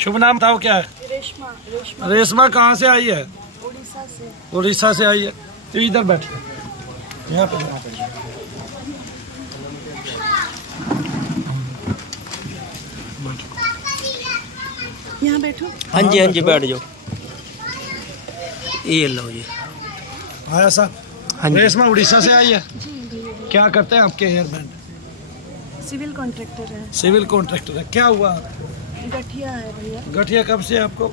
शुभ नाम था वो क्या है? रेशमा। रेशमा रेशमा कहाँ से आई है? उड़ीसा से। उड़ीसा से आई है। तो इधर बैठिए, यहाँ पे यहाँ बैठो। हाँ जी बैठ जाओ। ये लो जी। आया साहब। हाँ जी। रेशमा उड़ीसा से आई है। जी भैया। क्या करते हैं आपके हेयरबैंड? सिविल कॉन्ट्रैक्टर है। सिविल कॉन्ट्रैक्टर है। क्या हुआ? गठिया है भैया। गठिया कब से आपको?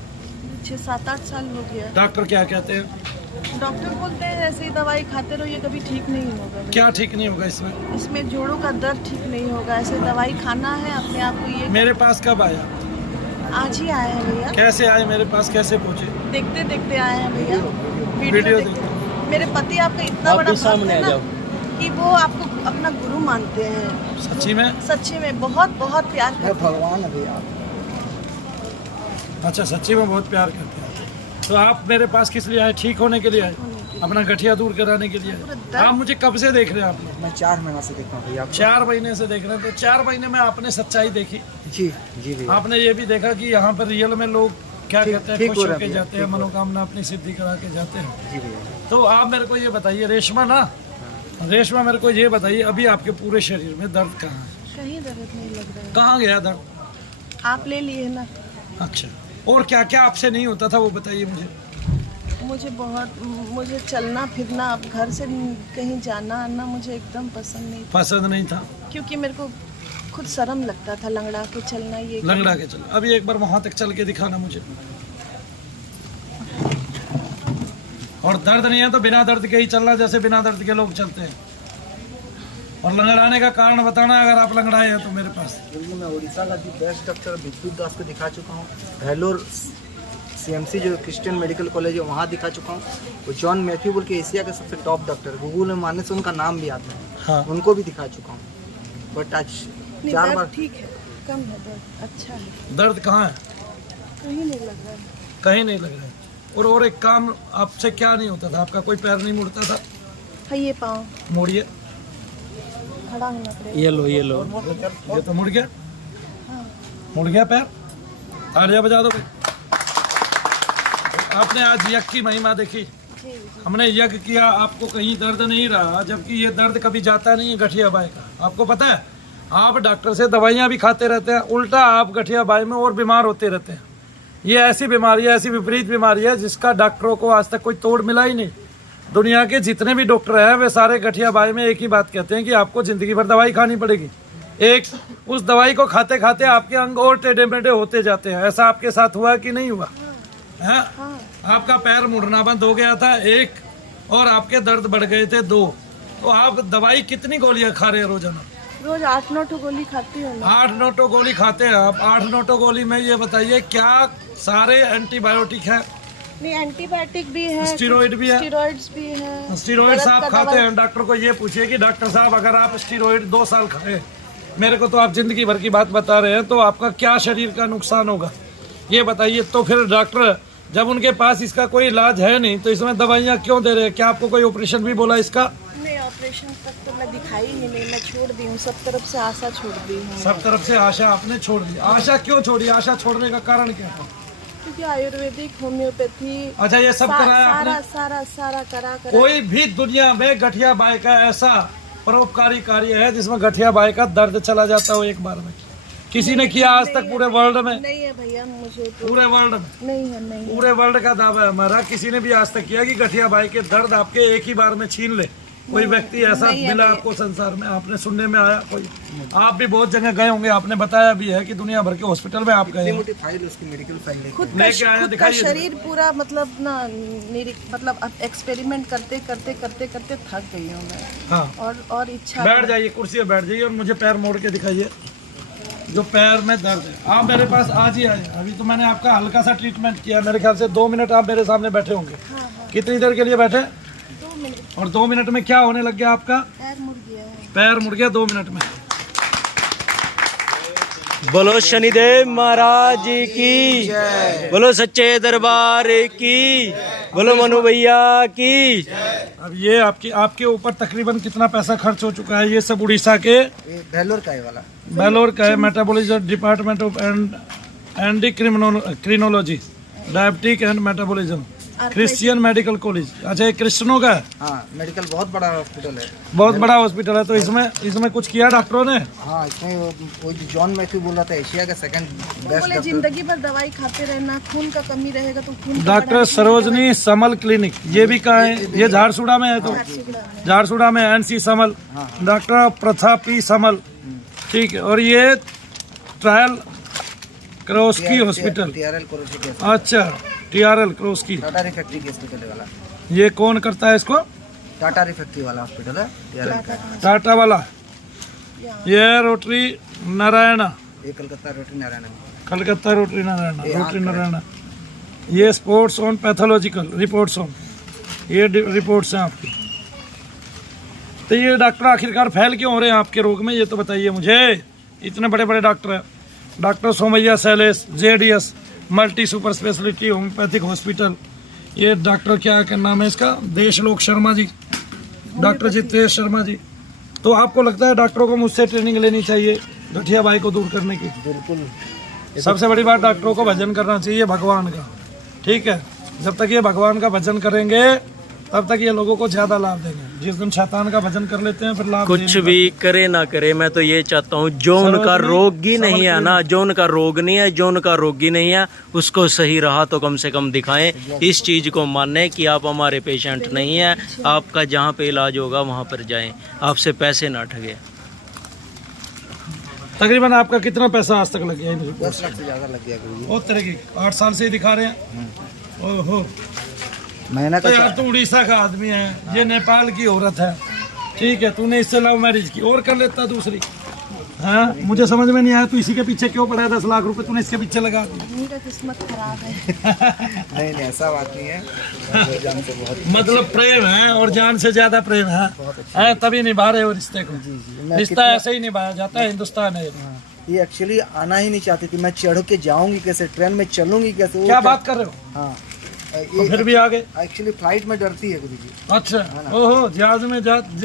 6-7-8 साल हो गया। डॉक्टर क्या कहते हैं? डॉक्टर बोलते हैं ऐसे ही दवाई खाते रहो, ये कभी ठीक नहीं होगा भैया। क्या ठीक नहीं होगा इसमें? इसमें जोड़ों का दर्द ठीक नहीं होगा, ऐसे दवाई खाना है अपने आप को। ये मेरे पास कब आया? आज ही आए हैं भैया। कैसे आए मेरे पास, कैसे पहुँचे? देखते देखते आए हैं भैया। वीडियो देखते। मेरे पति आपका इतना बड़ा भक्त सामने है आ ना जाओ। कि वो आपको अपना गुरु मानते हैं। सच्ची में? सच्ची में बहुत बहुत प्यार करते हैं। भगवान है भैया। अच्छा, सच्ची में बहुत प्यार करते हैं। तो आप मेरे पास किस लिए आए? ठीक होने के लिए आए? अपना गठिया दूर कराने के लिए आए? आप मुझे कब से देख रहे हैं आप लोग? मैं 4 महीना से देखता हूँ भैया। 4 महीने से देख रहे हैं। तो 4 महीने में आपने सच्चाई देखी। जी जी भैया। आपने ये भी देखा कि यहाँ पर रियल में लोग क्या कहते हैं, ठीक खुश हो रहा होके है भैया, जाते हैं, ठीक हो रहा है। मनोकामना अपनी सिद्धि करा के जाते हैं। जी भैया। तो आप मेरे को ये बताइए, रेशमा ना, रेशमा मेरे को ये बताइए, अभी आपके पूरे शरीर में दर्द कहाँ है? कहीं दर्द नहीं लग रहा है। कहाँ गया दर्द? आप ले लिए ना। अच्छा, और क्या क्या आपसे नहीं होता था वो बताइए मुझे। मुझे चलना फिरना, अब घर से कहीं जाना आना मुझे एकदम पसंद नहीं था, पसंद नहीं था? क्योंकि मेरे को खुद शर्म लगता था लंगड़ा के चलना। ये लंगड़ा के चल। अभी एक बार वहां तक चल के दिखाना मुझे। और दर्द नहीं है तो बिना दर्द के ही चलना, जैसे बिना दर्द के लोग चलते हैं। और लंगड़ाने का कारण बताना अगर आप लंगड़ाए हैं तो मेरे पास। मैं उड़ीसा का दी बेस्ट डॉक्टर विद्युत दास को दिखा चुका हूँ। वेलोर CMC जो क्रिश्चियन मेडिकल कॉलेज है वहाँ दिखा चुका हूँ। वो जॉन मैथ्यू बोल के एशिया के सबसे टॉप डॉक्टर, गूगल में मारने से उनका नाम भी आता है। हाँ। उनको भी दिखा चुका हूँ। बट आज 4 बार ठीक है, कम है दर्द, अच्छा है। दर्द कहाँ है? कहीं नहीं लग रहा है। कहीं नहीं लग रहा है। और एक काम आपसे क्या नहीं होता था? आपका कोई पैर नहीं मुड़ता था? हाँ, ये पाँव मोड़िए। खड़ा होना पड़ेगा। ये लो ये तो मुड़ गया। हाँ। मुड़ गया पैर। तालियां बजा दो। आपने आज यज्ञ की महिमा देखी। जी जी। हमने यज्ञ किया, आपको कहीं दर्द नहीं रहा, जबकि ये दर्द कभी जाता नहीं है गठिया बाई का। आपको पता है, आप डॉक्टर से दवाइयाँ भी खाते रहते हैं, उल्टा आप गठिया बाई में और बीमार होते रहते हैं। ये ऐसी बीमारी है, ऐसी विपरीत बीमारी है जिसका डॉक्टरों को आज तक कोई तोड़ मिला ही नहीं। दुनिया के जितने भी डॉक्टर हैं वे सारे गठिया बाई में एक ही बात कहते हैं कि आपको जिंदगी भर दवाई खानी पड़ेगी। एक उस दवाई को खाते खाते आपके अंग और टेढ़े मेढ़े होते जाते हैं। ऐसा आपके साथ हुआ कि नहीं हुआ है? हाँ। आपका पैर मुड़ना बंद हो गया था 1, और आपके दर्द बढ़ गए थे 2। तो आप दवाई कितनी गोलियां खा रहे हैं रोजाना? रोज 8-9 गोली खाती हूँ मैं। 8-9 गोली खाते हैं आप। 8-9 गोली में ये बताइए क्या सारे एंटीबायोटिक है? नहीं, एंटीबायोटिक भी है, स्टेरॉइड भी है। स्टेरॉइड्स भी है। स्टेरॉइड्स दर्द आप का खाते दवाई- हैं? डॉक्टर को ये पूछिए कि डॉक्टर साहब अगर आप स्टेरॉइड 2 साल खाए, मेरे को तो आप जिंदगी भर की बात बता रहे हैं, तो आपका क्या शरीर का नुकसान होगा ये बताइए। तो फिर डॉक्टर जब उनके पास इसका कोई इलाज है नहीं तो इसमें दवाइयाँ क्यों दे रहे हैं? क्या आपको कोई ऑपरेशन भी बोला इसका? नहीं, ऑपरेशन तक तो मैं दिखाई ही नहीं, मैं छोड़ दी हूँ, सब तरफ से आशा छोड़ दी हूँ। सब तरफ से आशा आपने छोड़ दी। आशा क्यों छोड़ी? आशा छोड़ने का कारण क्या था? क्योंकि आयुर्वेदिक, होम्योपैथी, अच्छा, ये सब कराया आपने? सारा करा कोई भी दुनिया में गठिया बाई का ऐसा परोपकारी कार्य है जिसमें गठिया बाई का दर्द चला जाता हो एक बार में? किसी ने किया आज तक पूरे वर्ल्ड में? नहीं है भैया, मुझे तो पूरे वर्ल्ड में नहीं है। पूरे वर्ल्ड का दावा है हमारा, किसी ने भी आज तक किया कि गठिया बाई के दर्द आपके एक ही बार में छीन ले? कोई व्यक्ति ऐसा मिला आपको संसार में? आपने सुनने में आया कोई? आप भी बहुत जगह गए होंगे, आपने बताया भी है कि दुनिया भर के हॉस्पिटल में आप गए हैं। मोटी फाइल उसकी मेडिकल फाइल खुद लेके आया, का दिखाइए। शरीर पूरा मतलब ना मतलब अब एक्सपेरिमेंट करते थक गई हूँ मैं। हाँ, और इच्छा। बैठ जाइए, कुर्सी पे बैठ जाइए और मुझे पैर मोड़ के दिखाइए जो पैर में दर्द है। आप मेरे पास आज ही आए। अभी तो मैंने आपका हल्का सा ट्रीटमेंट किया, मेरे ख्याल से 2 मिनट आप मेरे सामने बैठे होंगे। हाँ। कितनी देर के लिए बैठे? 2 मिनट। और 2 मिनट में क्या होने लग गया आपका? पैर मुड़ गया है। पैर मुड़ गया 2 मिनट में। बोलो शनिदेव महाराज की, बोलो सच्चे दरबार की, बोलो मनु भैया की। अब ये आपके ऊपर तकरीबन कितना पैसा खर्च हो चुका है? ये सब उड़ीसा के वेलोर का है वाला। बेलोर का है, metabolism department of and endocrinology, diabetic and metabolism, Christian medical college. अच्छा, ये क्रिश्चियनों का है? हाँ, मेडिकल बहुत बड़ा हॉस्पिटल है। बहुत बड़ा हॉस्पिटल है। तो इसमें कुछ किया डॉक्टरों ने? हाँ, इसमें वो जो जॉन मैथ्यू बोल रहा था एशिया का सेकंड बेस्ट बोले डॉक्टर। जिंदगी भर दवाई खाते रहना, खून का कमी रहेगा तो खून का डॉक्टर सरोजनी समल क्लिनिक, ये भी कहाँ है? ये झारसुगुड़ा में है। तो झारसुगुड़ा में एनसी समल, डॉक्टर प्रथा पी समल, ठीक है। और ये ट्रायल क्रोस्की हॉस्पिटल, TRL क्रोस्की के अच्छा TRL क्रोस्की, टाटा रिफैक्ट्री के हॉस्पिटल वाला। ये कौन करता है इसको? टाटा रिफैक्ट्री वाला हॉस्पिटल है TRL का। टाटा वाला। ये रोटरी नारायणा, ये कलकत्ता रोटरी नारायण है। कलकत्ता रोटरी नारायणा। ये sports on pathological reports on, ये रिपोर्ट्स हैं आपकी। तो ये डॉक्टर आखिरकार फैल क्यों हो रहे हैं आपके रोग में, ये तो बताइए मुझे। इतने बड़े बड़े डॉक्टर हैं, डॉक्टर सोमैया सैलेस, JDS multi super speciality homeopathic hospital. ये डॉक्टर क्या नाम है इसका? देशलोक शर्मा जी, डॉक्टर जितेश शर्मा जी। तो आपको लगता है डॉक्टरों को मुझसे ट्रेनिंग लेनी चाहिए गठिया बाई को दूर करने की? बिल्कुल। सबसे बड़ी बात, डॉक्टरों को भजन करना चाहिए भगवान का, ठीक है। जब तक ये भगवान का भजन करेंगे तब तक ये लोगों को ज्यादा लाभ देंगे। जिस दिन शैतान का भजन कर लेते हैं फिर लाभ कुछ भी करे ना करे, मैं तो ये चाहता हूँ जो उनका रोगी नहीं है ना, जो उनका रोग नहीं है, जो उनका रोगी नहीं है, उसको सही रहा तो कम से कम दिखाएं। इस चीज को माने कि आप हमारे पेशेंट नहीं है, आपका जहाँ पे इलाज होगा वहाँ पर जाएं, आपसे पैसे ना ठगे। तकरीबन आपका कितना पैसा आज तक लग गया? 10 लाख से ज्यादा लग गया गुरुजी। बहुत तरह की 8 साल से ही दिखा रहे हैं। ओहो, महीना तो का यार तू उड़ीसा का आदमी है, ये नेपाल की औरत है, ठीक है। तूने इससे लव मैरिज की और कर लेता दूसरी। हाँ, मुझे समझ में नहीं आया तू इसी के पीछे क्यों पड़ा है? 10 लाख रुपए तूने इसके पीछे लगा दिया। आदमी का किस्मत खराब है। नहीं ऐसा बात नहीं है। जान से बहुत मतलब प्रेम है और जान से ज्यादा प्रेम है, तभी निभा रहे हो रिश्ते को। रिश्ता ऐसे ही निभाया जाता है, हिंदुस्तान है। ये एक्चुअली आना ही नहीं चाहती थी। मैं चढ़ के जाऊंगी कैसे, ट्रेन में चलूंगी कैसे? क्या बात कर रहे हो? हाँ, तो फिर भी आ गए। एक्चुअली फ्लाइट में डरती है गुरुजी। अच्छा, ओहो, जहाज में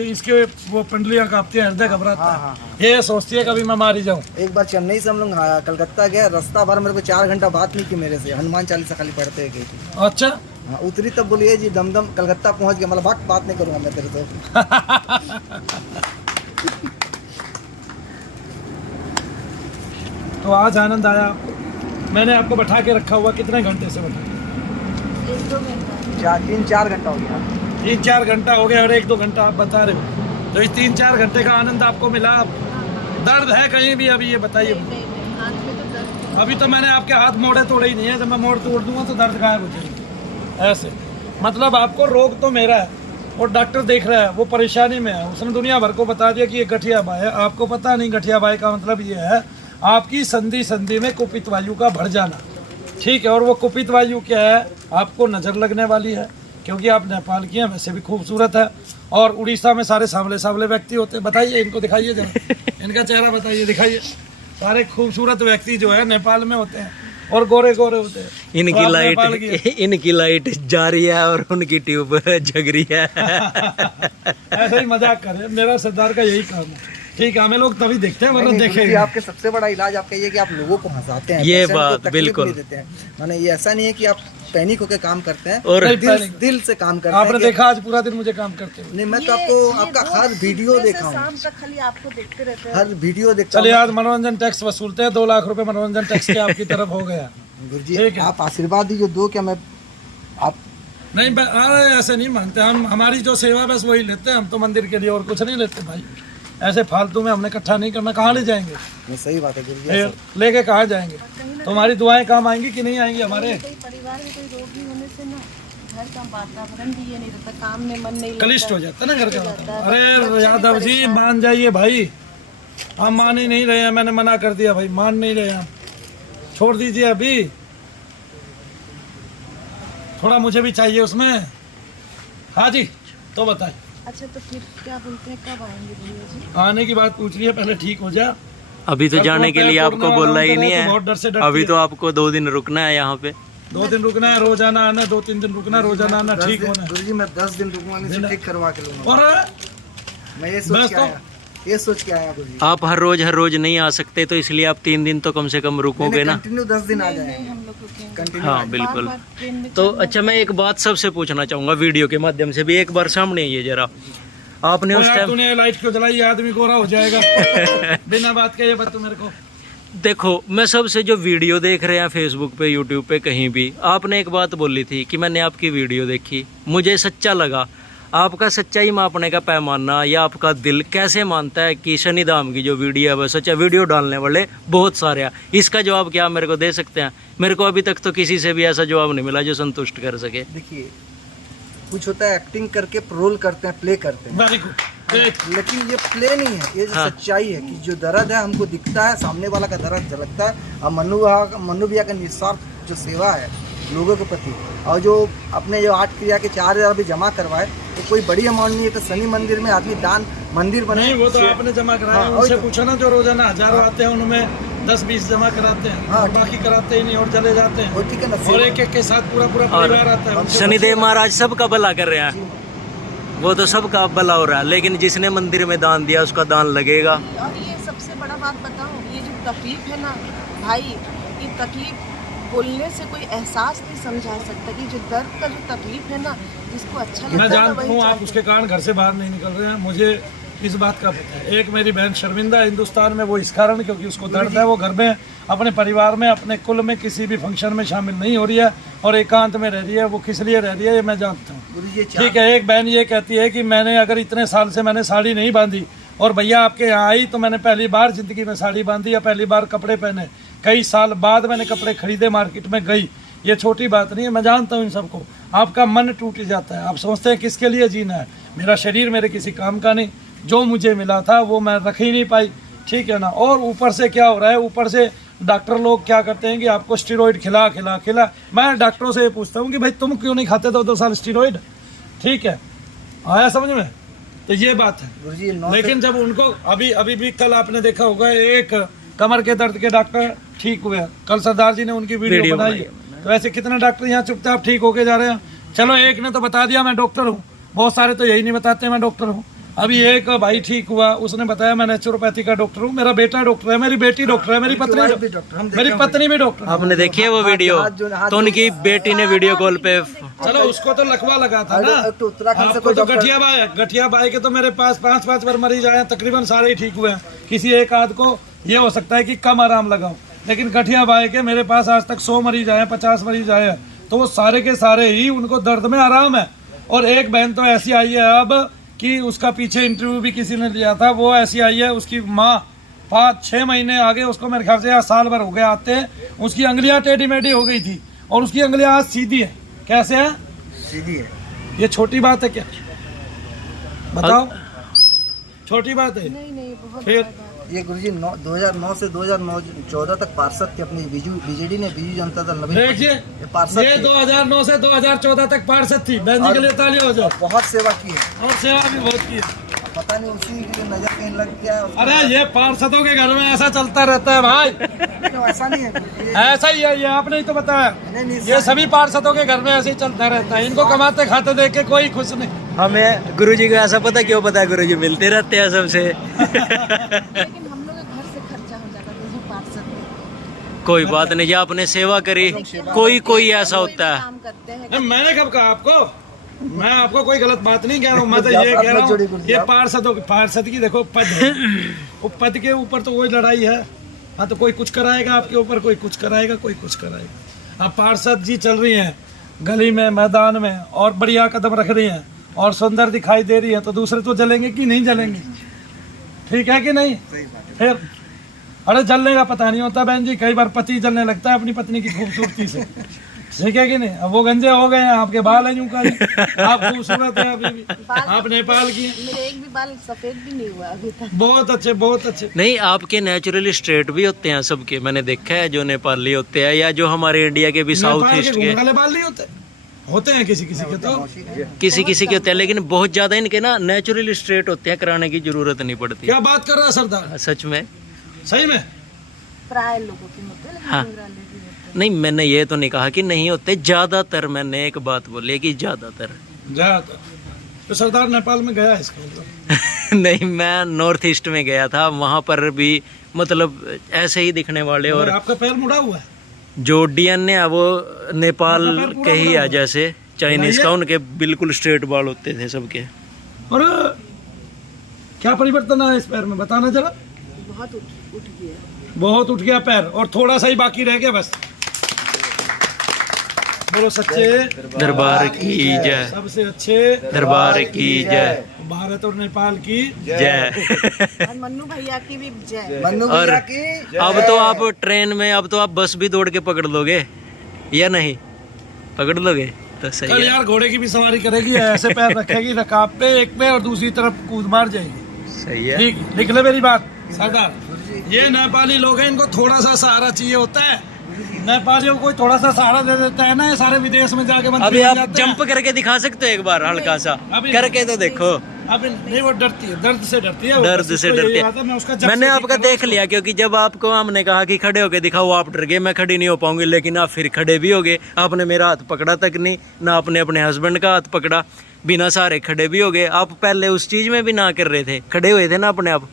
इसके वो पिंडलियां कांपती है, हृदय घबराता है। ये सोचती है कभी मैं मारी जाऊं। एक बार चेन्नई से हम लोग कलकत्ता गए, रास्ता भर मेरे को 4 घंटा बात नहीं की मेरे से, हनुमान चालीसा खाली पढ़ते गई थी। अच्छा, हाँ, उतरी तब बोलिए जी दमदम कलकत्ता पहुंच गया, मतलब बात नहीं करूंगा मैं तेरे से। तो आज आनंद आया आपको? मैंने आपको बैठा के रखा हुआ, कितने घंटे से बैठा? 1-2 घंटा। 3-4 घंटा हो गया। 3-4 घंटा हो गया और 1-2 घंटा आप बता रहे हो। तो इस 3-4 घंटे का आनंद आपको मिला? दर्द है कहीं भी अभी? ये बताइए। नहीं, हाथ में तो दर्द। अभी तो मैंने आपके हाथ मोड़े तोड़े ही नहीं है। जब मैं मोड़ तोड़ दूंगा तो दर्द गायब हो जाएगी। ऐसे मतलब आपको रोग तो मेरा है और डॉक्टर देख रहा है, वो परेशानी में है। उसने दुनिया भर को बता दिया कि ये गठिया बाई है। आपको पता नहीं गठिया बाई का मतलब ये है आपकी संधि में कुपित वायु का भर जाना, ठीक है। और वो कुपित वायु क्या है? आपको नज़र लगने वाली है, क्योंकि आप नेपाल की हैं, वैसे भी खूबसूरत है। और उड़ीसा में सारे सांवले सांवले व्यक्ति होते हैं। बताइए, इनको दिखाइए जरा, इनका चेहरा बताइए, दिखाइए। सारे खूबसूरत व्यक्ति जो है नेपाल में होते हैं और गोरे गोरे होते हैं। इनकी लाइट जा रही है और उनकी ट्यूब जग रही है। ऐसा ही मजाक कर रहे हैं, मेरा सरदार का यही काम है, ठीक है। हमें लोग तभी देखते हैं, वरना देखेंगे। आपके सबसे बड़ा इलाज आपका ये कि आप लोगों को हंसाते हैं, ये पेशेंट को बात तकलीफ बिल्कुल नहीं देते हैं। माने ये ऐसा नहीं है कि आप पैनिक होकर काम करते हैं, और दिल से काम करते हैं। आपने देखा आज पूरा दिन मुझे काम करते हुए। नहीं, मैं तो आपको आपका हर वीडियो देखा हूँ, शाम तक खाली आपको देखते रहते हैं। हर वीडियो देखता चलिए, हूँ। आज मनोरंजन टैक्स वसूलते हैं। 2 लाख रुपए मनोरंजन टैक्स के आपकी तरफ हो गया। गुरुजी, ठीक है। आप आशीर्वाद दीजिए, दो क्या मैं आप नहीं, अरे ऐसे नहीं मानते हम। हमारी जो सेवा बस वही लेते हैं हम तो, मंदिर के लिए और कुछ नहीं लेते भाई। ऐसे फालतू में हमने इकट्ठा नहीं करना। कहाँ ले जाएंगे? नहीं, सही बात है गुरुजी। फिर लेके कहाँ जाएंगे? तो हमारी दुआएं काम आएंगी कि नहीं आएंगी हमारे? कोई परिवार में कोई रोगी होने से ना घर का वातावरण भी ये नहीं रहता, काम में मन नहीं लगता। कलिष्ट हो जाता है ना घर का वातावरण। अरे यादव जी, मान जाइए भाई, हम मान ही नहीं रहे हैं। मैंने मना कर दिया भाई, मान नहीं रहे हैं। छोड़ दीजिए अभी, थोड़ा मुझे भी चाहिए उसमें। हाँ जी, तो बताइए। अच्छा, तो फिर क्या बोलते हैं, कब आएंगे भैया जी? आने की बात पूछ रही है, पहले ठीक हो जा। अभी तो जाने के लिए आपको बोला ही नहीं बहुत डर से है। डरती अभी है। तो आपको 2 दिन रुकना है यहाँ पे। 2 दिन रुकना है, रोजाना आना, 2-3 दिन रुकना, रोजाना आना, ठीक होना है। गुरुजी, मैं 10 दिन रुकवाने से ठीक करवा के लूंगा। और मैं ये सोच बस के तो आया। ये सोच के आया गुरुजी। आप हर रोज नहीं आ सकते, तो इसलिए आप 3 दिन तो कम से कम रुकोगे ना। कंटिन्यू 10 दिन आ नहीं, जाएंगे हम लोग रुकेंगे। कंटिन्यू। हाँ बिल्कुल। बार-बार ट्रेन में तो चलना। अच्छा, मैं एक बात सबसे पूछना चाहूंगा वीडियो के माध्यम से भी, एक बार सामने आइए जरा। आपने उस यार टाइम तूने लाइट क्यों जलाई, आदमी गोरा हो जाएगा बिना बात के। ये बात तू मेरे को देखो, मैं सबसे जो वीडियो देख रहे हैं फेसबुक पे, यूट्यूब पे, कहीं भी, आपने एक बात बोली थी कि मैंने आपकी वीडियो देखी, मुझे सच्चा लगा। आपका सच्चाई मापने का पैमाना या आपका दिल कैसे मानता है कि शनि धाम की जो वीडियो है वह सच्चा? वीडियो डालने वाले बहुत सारे हैं, इसका जवाब क्या आप मेरे को दे सकते हैं? मेरे को अभी तक तो किसी से भी ऐसा जवाब नहीं मिला जो संतुष्ट कर सके। देखिए, कुछ होता है एक्टिंग करके रोल करते हैं, प्ले करते हैं, वेरी गुड। लेकिन ये प्ले नहीं है, ये जो हाँ। सच्चाई है कि जो दर्द है हमको दिखता है, सामने वाला का दर्द झलकता है। और मनु भैया का निस्वार्थ जो सेवा है लोगों के प्रति, और जो अपने जो 8 क्रिया के 4000 अभी जमा करवाए, तो कोई बड़ी अमाउंट नहीं है। तो शनि मंदिर में आदमी दान मंदिर बने। नहीं, वो तो आपने जमा कराया। हाँ, उनसे वही तो। पूछो ना, जो रोजाना हजारों आते हैं उनमें 10-20 जमा कराते हैं, हाँ। और बाकी कराते ही नहीं और चले जाते हैं। वो ठीक है ना, और एक के साथ पूरा परिवार आता है। उनसे शनिदेव महाराज सबका भला कर रहे हैं, वो तो सबका भला हो रहा है, लेकिन जिसने मंदिर में दान दिया उसका दान लगेगा। और ये सबसे बड़ा बात बताऊं, ये जो तकलीफ है ना भाई, ये तकलीफ बोलने से कोई एहसास नहीं समझा सकता कि जो दर्द का जो तकलीफ है ना, जिसको अच्छा लगता मैं है ना जानता वही हूँ आप चाहिए। उसके कारण घर से बाहर नहीं निकल रहे हैं, मुझे इस बात का पता है। एक मेरी बहन शर्मिंदा है हिंदुस्तान में, वो इस कारण क्योंकि उसको दर्द है, वो घर में अपने परिवार में, अपने कुल में किसी भी फंक्शन में शामिल नहीं हो रही है और एकांत में रह रही है। वो किस लिए रह रही है ये मैं जानता हूँ। गुरुजी ये ठीक है, एक बहन ये कहती है कि मैंने अगर इतने साल से मैंने साड़ी नहीं बांधी और भैया आपके यहाँ आई तो मैंने पहली बार जिंदगी में साड़ी बांधी या पहली बार कपड़े पहने, कई साल बाद मैंने कपड़े खरीदे, मार्केट में गई। ये छोटी बात नहीं है, मैं जानता हूँ इन सबको। आपका मन टूट जाता है, आप सोचते हैं किसके लिए जीना है। मेरा शरीर मेरे किसी काम का नहीं, जो मुझे मिला था वो मैं रख ही नहीं पाई, ठीक है ना। और ऊपर से क्या हो रहा है, ऊपर से डॉक्टर लोग क्या करते हैं कि आपको स्टेरॉइड खिला खिला खिला। मैं डॉक्टरों से ये पूछता हूँ कि भाई तुम क्यों नहीं खाते 2-2 साल स्टेरॉइड? ठीक है, आया समझ में? तो ये बात है। गुरुजी ये 9 लेकिन जब उनको अभी भी कल आपने देखा होगा, एक कमर के दर्द के डॉक्टर ठीक हुए, कल सरदार जी ने उनकी वीडियो बनाई है। तो ऐसे कितने डॉक्टर यहाँ चुपचाप ठीक होके जा रहे हैं। चलो एक ने तो बता दिया मैं डॉक्टर हूँ, बहुत सारे तो यही नहीं बताते मैं डॉक्टर हूँ। अभी एक भाई ठीक हुआ, उसने बताया मैं नेचुरोपैथी का डॉक्टर हूँ, मेरा बेटा डॉक्टर है, मेरी बेटी डॉक्टर है, मेरी पत्नी भी डॉक्टर, हम मेरी पत्नी भी डॉक्टर है। आपने देखी है वो वीडियो? तो उनकी बेटी ने वीडियो कॉल पे चलो उसको तो लकवा लगा था ना। तो उत्तराखंड से आपको कोई तो डॉक्टर गठिया बाई के तो मेरे पास 5-5 बार मरीज आए हैं, तकरीबन सारे ही ठीक हुए हैं। किसी एक आध को ये हो सकता है कि कम आराम लगाओ, लेकिन गठिया बाई के मेरे पास आज तक 100 मरीज आए हैं, 50 मरीज आए हैं, तो वो सारे के सारे ही उनको दर्द में आराम है। और एक बहन तो ऐसी आई है अब कि उसका पीछे इंटरव्यू भी किसी ने लिया था, वो ऐसी आई है, उसकी माँ 5-6 महीने आगे, उसको मेरे ख्याल से यहाँ साल भर हो गया आते, उसकी अंगलियां टेढ़ी मेढ़ी हो गई थी और उसकी अंगलियां आज सीधी है। कैसे है? सीधी है। ये छोटी बात है क्या? बताओ, छोटी बात है? नहीं नहीं, बहुत फिर ज्यादा। ये गुरुजी 2009 से 2014 तक पार्षद थे अपनी बीजेडी ने, बीजू जनता दल नवीन देखिए, ये पार्षद ये थे। 2009 से 2014 तक पार्षद थी। बहन जी के लिए तालियां हो जाओ। बहुत सेवा की है, और सेवा भी बहुत की है। पता नहीं उसी की नजर कहीं लग गया है उसको। अरे ये पार्षदों के घर में ऐसा चलता रहता है भाई। नहीं, ऐसा नहीं है ये- ऐसा ही है, ये आपने ही तो बताया। नहीं, नहीं, ये सभी पार्षदों के घर में ऐसे ही चलता रहता है। इनको कमाते खाते देख के कोई खुश नहीं। हमें गुरुजी को ऐसा पता क्यों पता है? गुरुजी मिलते रहते हैं सबसे। लेकिन हम लोग के घर से खर्चा हो जाता था जो पार्षद थे। कोई बात नहीं, ये आपने सेवा करी। कोई ऐसा होता है। काम करते हैं। नहीं, मैंने कब कहा आपको? मैं आपको कोई गलत बात नहीं कह रहा हूँ, मैं तो ये कह रहा हूँ ये पार्षद की देखो पद है, वो पद के ऊपर तो वही लड़ाई है। हाँ, तो कोई कुछ कराएगा आपके ऊपर, कोई कुछ कराएगा, कोई कुछ कराएगा। अब पार्षद जी चल रही हैं गली में, मैदान में, और बढ़िया कदम रख रही हैं और सुंदर दिखाई दे रही है, तो दूसरे तो जलेंगे कि नहीं जलेंगे? ठीक है कि नहीं? फिर अरे जलने का पता नहीं होता बहन जी, कई बार पति जलने लगता है अपनी पत्नी की खूबसूरती से। ठीक है कि नहीं? अब वो गंजे हो गए हैं, आपके बाल हैं यूं का, आप खूबसूरत है अभी भी, आप नेपाल की हैं। मेरे एक भी बाल सफेद भी नहीं हुआ अभी तक। बहुत अच्छे, बहुत अच्छे। नहीं, आपके नेचुरली स्ट्रेट भी होते हैं सबके, मैंने देखा है, जो नेपाली होते हैं या जो हमारे इंडिया के भी साउथ नेपाल ईस्ट के के, घूमने वाले बाल नहीं होते? होते हैं किसी किसी के तो। किसी किसी के होते हैं, लेकिन बहुत ज्यादा इनके ना नेचुरली स्ट्रेट होते हैं, कराने की जरूरत नहीं पड़ती। क्या बात कर रहा है सरदार? सच में? सही में? प्राय लोगों के होते हैं, लेकिन हाँ। बंगाली भी होते हैं। नहीं, मैंने ये तो नहीं कहा कि नहीं होते, ज्यादातर, मैंने एक बात बोली है कि ज्यादातर। ज्यादा तो सरदार नेपाल में गया है इसका मतलब। नहीं, मैं नॉर्थ ईस्ट में गया था, वहाँ पर भी मतलब ऐसे ही दिखने वाले। और आपका पैर मुड़ा हुआ है। जो डीएनए है वो नेपाल के ही है, जैसे चाइनीज का, उनके बिल्कुल स्ट्रेट बाल होते थे सबके। और क्या परिवर्तन आया इस पैर में, बताना जरा। बहुत उठ गया, बहुत उठ गया पैर, और थोड़ा सा ही बाकी रह गया बस। बोलो सच्चे दरबार की जय, सबसे अच्छे दरबार की जय, भारत और नेपाल की जय। और मन्नू भैया की भी जय। मन्नू और भैया की अब तो आप ट्रेन में, अब तो आप बस भी दौड़ के पकड़ लोगे या नहीं? पकड़ लोगे तो सही कल है। यार घोड़े की भी सवारी करेगी, ऐसे पैर रखेगी रकाब पे, एक पे, और दूसरी तरफ कूद मार जाएगी। सही है। ठीक, लिख ले मेरी बात सरदार। ये नेपाली लोग हैं, इनको थोड़ा सा सहारा चाहिए होता है। नेपालियों को थोड़ा सा सहारा दे देता है ना, ये सारे विदेश में जाके मंत्री अभी बन आप जाते हैं। जंप करके दिखा सकते हो एक बार, हल्का सा अभी- करके तो देखो। अब नहीं, वो डरती है, दर्द से डरती है, वो दर्द बस से उसको यही डरती बात है, मैं उसका जब है। मैंने से आपका ठीक कर देख रहा हूं लिया, क्योंकि जब आपको हमने कहा कि खड़े होके दिखाओ, आप डर गए, मैं खड़ी नहीं हो पाऊंगी, लेकिन आप फिर खड़े भी हो गए। आपने मेरा हाथ पकड़ा तक नहीं, ना आपने अपने हस्बैंड का हाथ पकड़ा, बिना सहारे खड़े भी हो गए। आप पहले उस चीज में भी ना कर रहे थे, खड़े हुए थे ना अपने आप।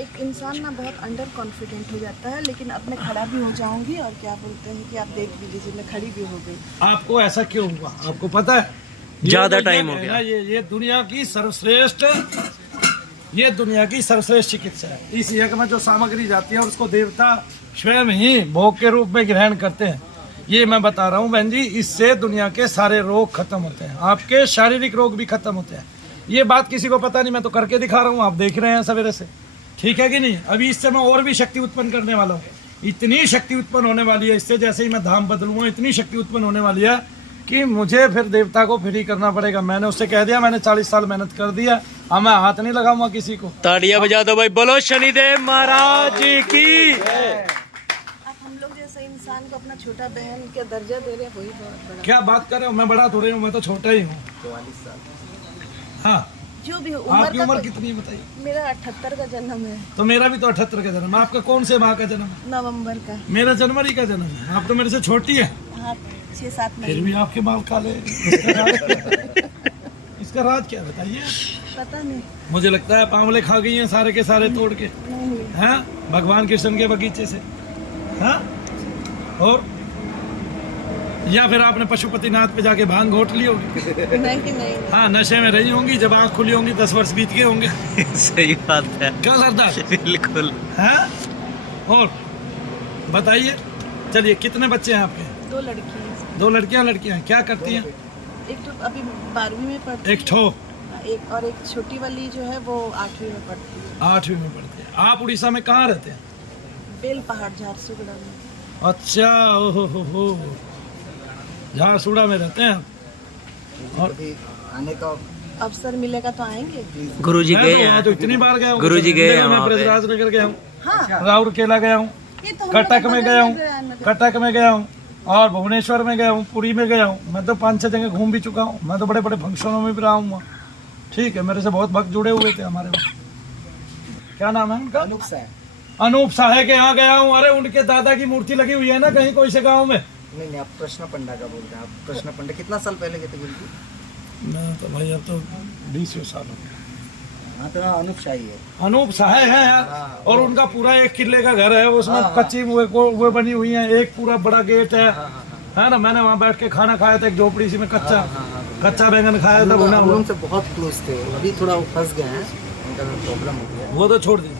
एक इंसान ना बहुत अंडर कॉन्फिडेंट हो जाता है, लेकिन अब मैं खड़ा भी हो जाऊंगी, और क्या बोलते हैं कि आप देख भी लीजिए, मैं खड़ी भी हो गई। आपको ऐसा क्यों हुआ, आपको पता है? ये ज्यादा जो टाइम हो है गया। ना, ये दुनिया की सर्वश्रेष्ठ, ये दुनिया की सर्वश्रेष्ठ चिकित्सा है। इस यज्ञ में जो सामग्री जाती है, उसको देवता स्वयं ही भोग के रूप में ग्रहण करते हैं। ये मैं बता रहा हूँ बहन जी, इससे दुनिया के सारे रोग खत्म होते हैं, आपके शारीरिक रोग भी खत्म होते हैं। ये बात किसी को पता नहीं, मैं तो करके दिखा रहा हूँ, आप देख रहे हैं सवेरे से, ठीक है कि नहीं? अभी इससे मैं और भी शक्ति उत्पन्न करने वाला हूँ। इतनी शक्ति उत्पन्न होने वाली है इससे, जैसे ही मैं धाम बदलूंगा, इतनी शक्ति उत्पन्न होने वाली है कि मुझे फिर देवता को फ्री करना पड़ेगा। मैंने उससे कह दिया, मैंने 40 साल मेहनत कर दिया, अब मैं हाथ नहीं लगाऊंगा किसी को। तालियां बजा दो भाई, बोलो शनिदेव महाराज की। अब हम लोग जैसे इंसान को अपना छोटा बहन का दर्जा दे रहे हैं, वही बहुत बड़ा। क्या बात कर रहे हो, मैं बड़ा थोड़ी हूँ, मैं तो छोटा ही हूँ। 44 साल। हाँ, जो भी हो, आपकी का उम्र तो- कितनी है बताइए? मेरा 78 का जन्म है, तो मेरा भी तो 78 का जन्म है। आपका कौन से माह का जन्म है? नवंबर का। मेरा जनवरी का जन्म है। आप तो मेरे से छोटी है, हाँ, 6-7 फिर महीने। भी आपके बाल काले हैं। इसका राज- इसका राज क्या बताइए? पता नहीं। मुझे लगता है आंवले खा गई हैं सारे के सारे तोड़ के, नहीं, हैं भगवान कृष्ण के बगीचे से, हाँ? और या फिर आपने पशुपतिनाथ पे जाके भांग घोट ली होगी। नहीं, नहीं। हाँ, नशे में रही होंगी, जब आँख खुली होंगी 10 वर्ष बीत गए होंगे। सही बात है, क्या सरदार? बिल्कुल। हैं? और बताइए, चलिए, कितने बच्चे हैं आपके? 2 लड़की हैं। 2 लड़कियां, लड़कियां हैं, क्या करती हैं? एक तो अभी 12वीं में पढ़ती एक ठो है, और एक छोटी वाली जो है वो 8वीं में पढ़ती है। 8वीं में पढ़ती है। आप उड़ीसा में कहाँ रहते हैं? बेल पहाड़, झारसुगुड़ा में। अच्छा, ओहो हो, झारसुगड़ा में रहते हैं आप। और कभी आने का अवसर मिलेगा तो आएंगे। गुरुजी मैं गए तो वहाँ हैं, तो इतनी बार गया हूँ। गुरुजी गए हैं मैं वहाँ पे। ब्रजराज नगर गया हूँ, हाँ, राउरकेला गया हूँ, ये तो हम लोग कटक में बगल गया हूँ, गया है। कटक में गया हूँ, और भुवनेश्वर में गया हूँ, पुरी में गया हूँ। मैं तो 5-6 जगह घूम भी चुका हूँ। मैं तो बड़े बड़े फंक्शनों में भी रहा हूँ। ठीक है, मेरे से बहुत भक्त जुड़े हुए थे हमारे वहाँ। क्या नाम है उनका? अनूप सा है। अनूप साहे के यहाँ गया हूँ। अरे, उनके दादा की मूर्ति लगी हुई है ना कहीं कोई से गाँव में। नहीं, आप कृष्ण पंडा का बोल रहे हैं। आप कृष्ण पंडा कितना साल पहले गए थे गुरु जी? मैं तो भाई अब तो 20 साल हो गए। हाँ, तो अनूप शाही है। अनूप साहे हैं यार, हाँ, और उनका पूरा 1 किले का घर है, उसमें हाँ, कच्ची वो बनी हुई है, एक पूरा बड़ा गेट है ना। मैंने वहाँ बैठ के खाना खाया था, एक झोपड़ी सी में कच्चा बैंगन खाया था, हम भुना लोग हुआ। उनसे बहुत क्लोज थे, अभी थोड़ा वो फंस गए हैं, उनका प्रॉब्लम हो गया। वो तो छोड़ दीजिए।